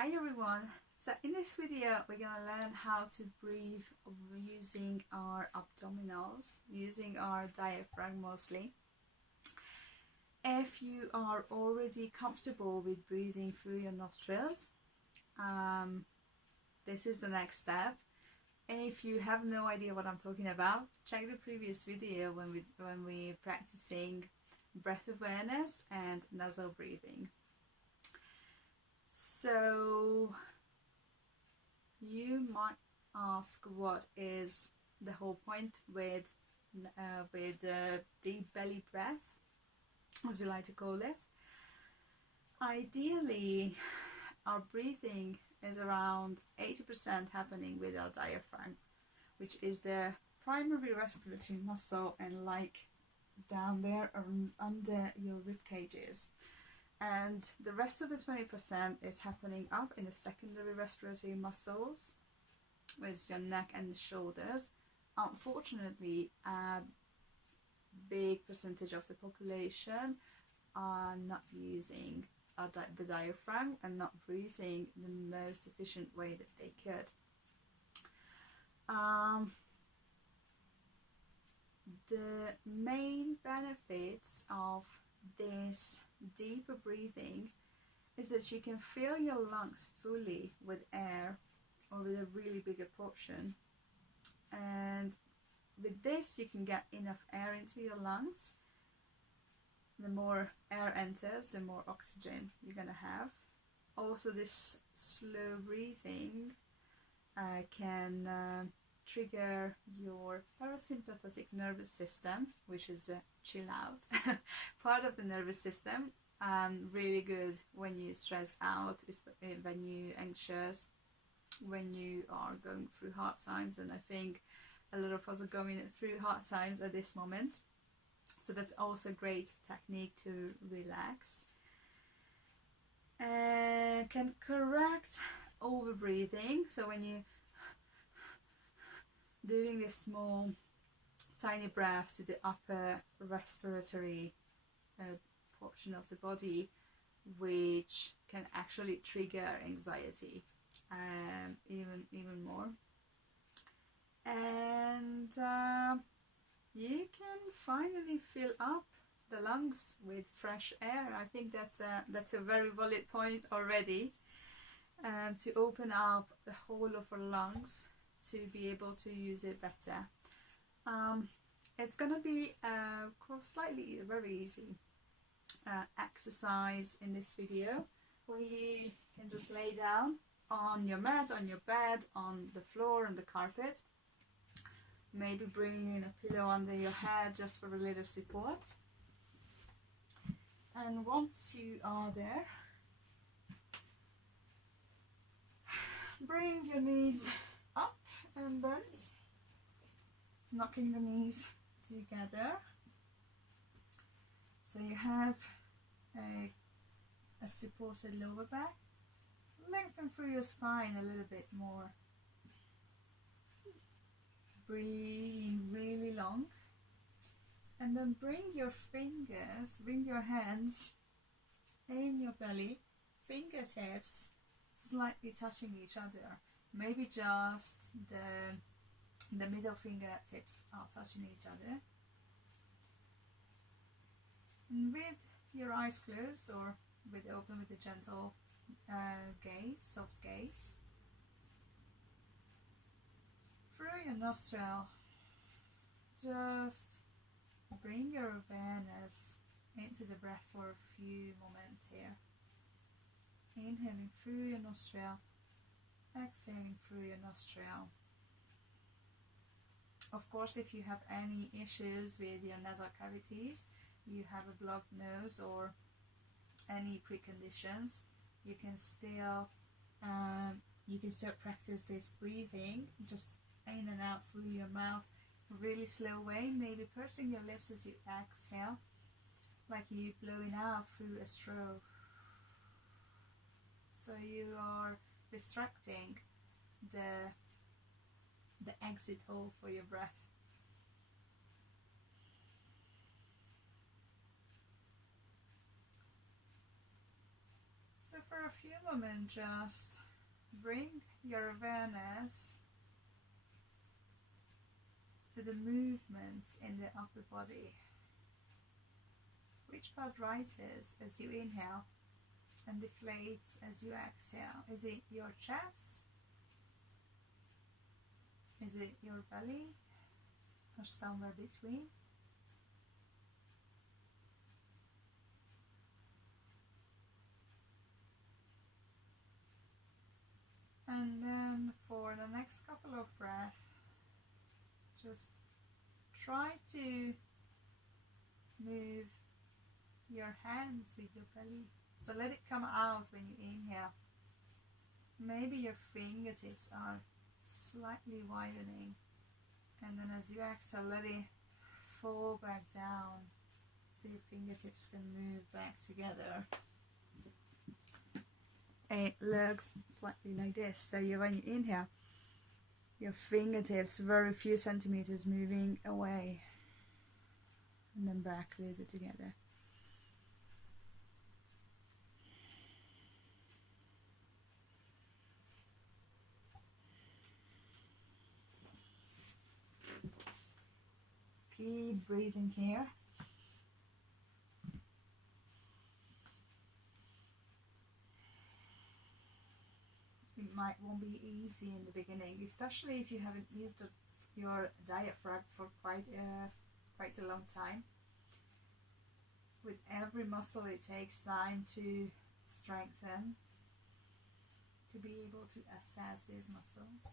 Hi everyone, so in this video we're going to learn how to breathe using our abdominals, using our diaphragm mostly. If you are already comfortable with breathing through your nostrils, this is the next step. If you have no idea what I'm talking about, check the previous video when we're practicing breath awareness and nasal breathing. So you might ask, what is the whole point with deep belly breath, as we like to call it? Ideally, our breathing is around 80% happening with our diaphragm, which is the primary respiratory muscle and like down there under your rib cages. And the rest of the 20% is happening up in the secondary respiratory muscles, with your neck and the shoulders. Unfortunately, a big percentage of the population are not using the diaphragm and not breathing the most efficient way that they could. The main benefits of this deeper breathing is that you can fill your lungs fully with air, or with a really bigger portion, and with this you can get enough air into your lungs. The more air enters, the more oxygen you're gonna have. Also, this slow breathing can trigger your parasympathetic nervous system, which is a chill out part of the nervous system. Really good when you're stressed out, when you're anxious, when you are going through hard times, and I think a lot of us are going through hard times at this moment. So that's also a great technique to relax. And can correct overbreathing. So when you're doing this small tiny breath to the upper respiratory portion of the body, which can actually trigger anxiety even more. And you can finally fill up the lungs with fresh air. I think that's a very valid point already, to open up the whole of our lungs to be able to use it better. It's gonna be slightly very easy exercise in this video, where you can just lay down on your mat, on your bed, on the floor, on the carpet. Maybe bring in a pillow under your head just for a little support. And once you are there, bring your knees up and bend, knocking the knees together. So you have a supported lower back. Lengthen through your spine a little bit more. Breathe really long. And then bring your hands in your belly, fingertips slightly touching each other. Maybe just the middle fingertips are touching each other. And with your eyes closed or open, with a gentle gaze, soft gaze, through your nostril, just bring your awareness into the breath for a few moments here. Inhaling through your nostril, exhaling through your nostril. Of course, if you have any issues with your nasal cavities, you have a blocked nose or any preconditions, you can still practice this breathing just in and out through your mouth, really slow way, maybe pursing your lips as you exhale, like you blowing out through a straw. So you are restricting the exit hole for your breath. So for a few moments, just bring your awareness to the movements in the upper body. Which part rises as you inhale and deflates as you exhale? Is it your chest? Is it your belly? Or somewhere between? And then for the next couple of breaths, just try to move your hands with your belly. So let it come out when you inhale. Maybe your fingertips are slightly widening. And then as you exhale, let it fall back down so your fingertips can move back together. It looks slightly like this. So when you inhale, your fingertips very few centimeters moving away and then back closer together. Keep breathing here. It won't be easy in the beginning, especially if you haven't used your diaphragm for quite a long time. With every muscle it takes time to strengthen, to be able to assess these muscles.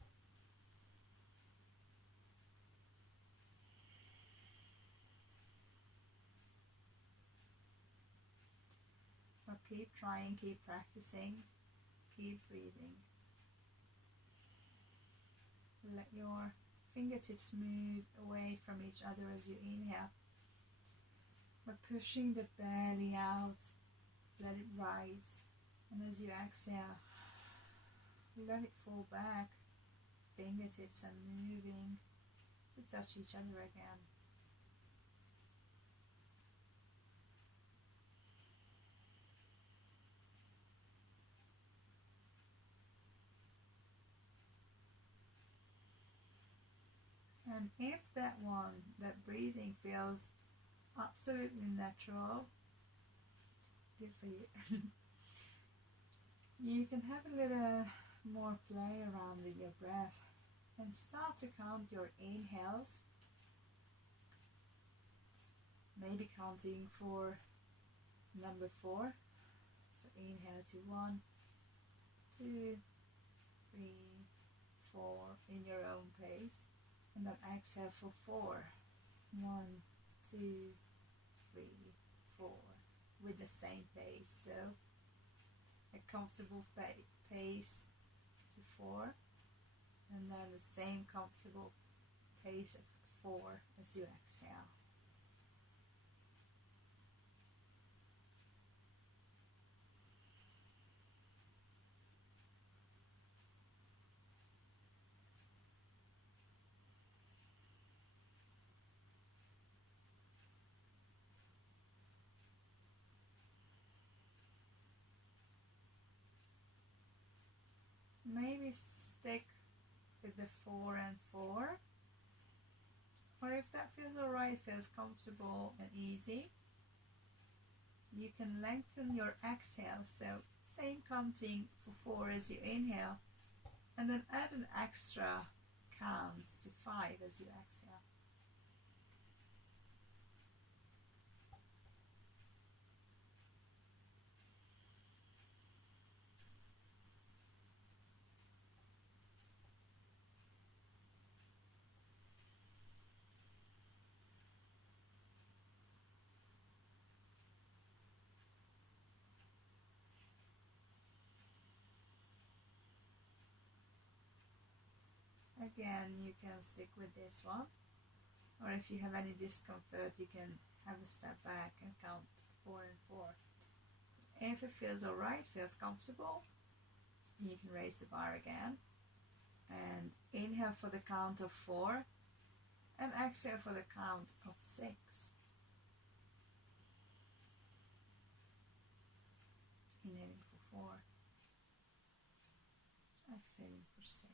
But keep trying, keep practicing, keep breathing. Let your fingertips move away from each other as you inhale. By pushing the belly out, let it rise. And as you exhale, let it fall back. Fingertips are moving to touch each other again. And if that breathing feels absolutely natural, good for you. You can have a little more play around with your breath and start to count your inhales. Maybe counting for number 4. So inhale to 1, 2, 3, 4 in your own pace. And then exhale for 4. 1, 2, 3, 4. With the same pace. So a comfortable pace to 4. And then the same comfortable pace of 4 as you exhale. Maybe stick with the 4 and 4, or if that feels alright, feels comfortable and easy, you can lengthen your exhale. So same counting for 4 as you inhale, and then add an extra count to 5 as you exhale. Again, you can stick with this one, or if you have any discomfort, you can have a step back and count 4 and 4. If it feels alright, feels comfortable, you can raise the bar again and inhale for the count of 4 and exhale for the count of 6. Inhaling for 4. Exhaling for 6.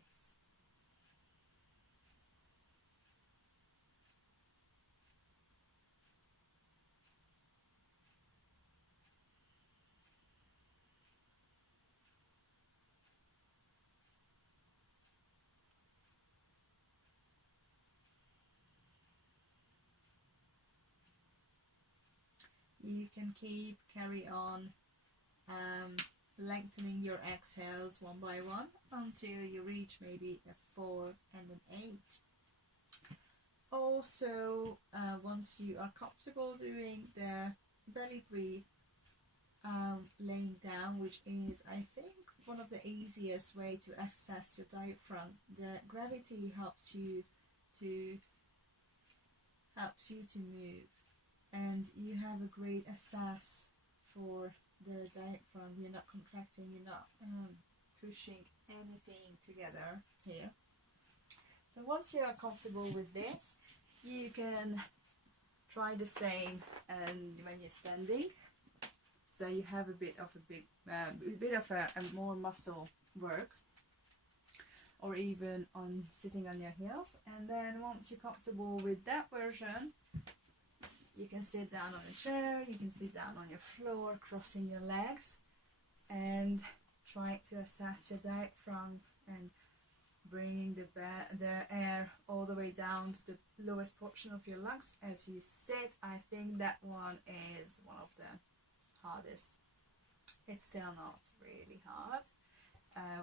You can carry on lengthening your exhales one by one until you reach maybe a 4 and an 8. Also, once you are comfortable doing the belly breathe, laying down, which is, I think, one of the easiest way to access your diaphragm. The gravity helps you to move, and you have a great access for the diaphragm. You're not contracting, you're not pushing anything together here. So once you are comfortable with this, you can try the same and when you're standing. So you have a bit of a more muscle work, or even on sitting on your heels. And then once you're comfortable with that version, you can sit down on a chair, you can sit down on your floor, crossing your legs, and try to assess your diaphragm and bringing the air all the way down to the lowest portion of your lungs as you sit. I think that one is one of the hardest. It's still not really hard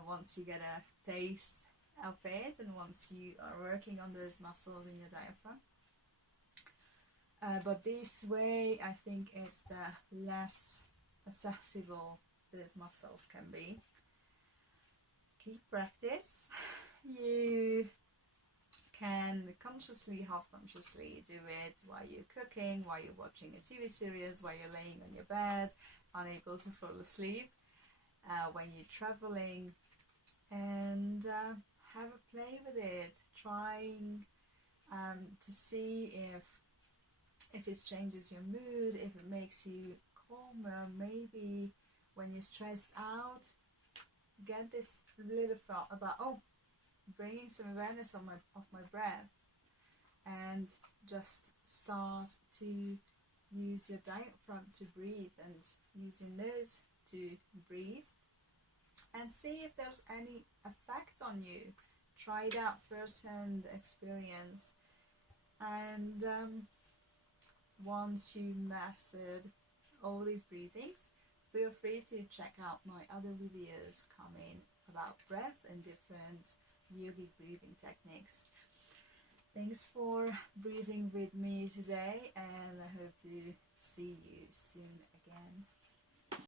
once you get a taste of it and once you are working on those muscles in your diaphragm. But this way, I think it's the less accessible these muscles can be. Keep practice. You can consciously, half-consciously do it while you're cooking, while you're watching a TV series, while you're laying on your bed, unable to fall asleep, when you're traveling, and have a play with it, trying to see if it changes your mood, if it makes you calmer. Maybe when you're stressed out, get this little thought about, bringing some awareness of my breath, and just start to use your diaphragm to breathe and use your nose to breathe, and see if there's any effect on you. Try it out first-hand experience, and once you mastered all these breathings, feel free to check out my other videos coming about breath and different yogic breathing techniques. Thanks for breathing with me today, and I hope to see you soon again.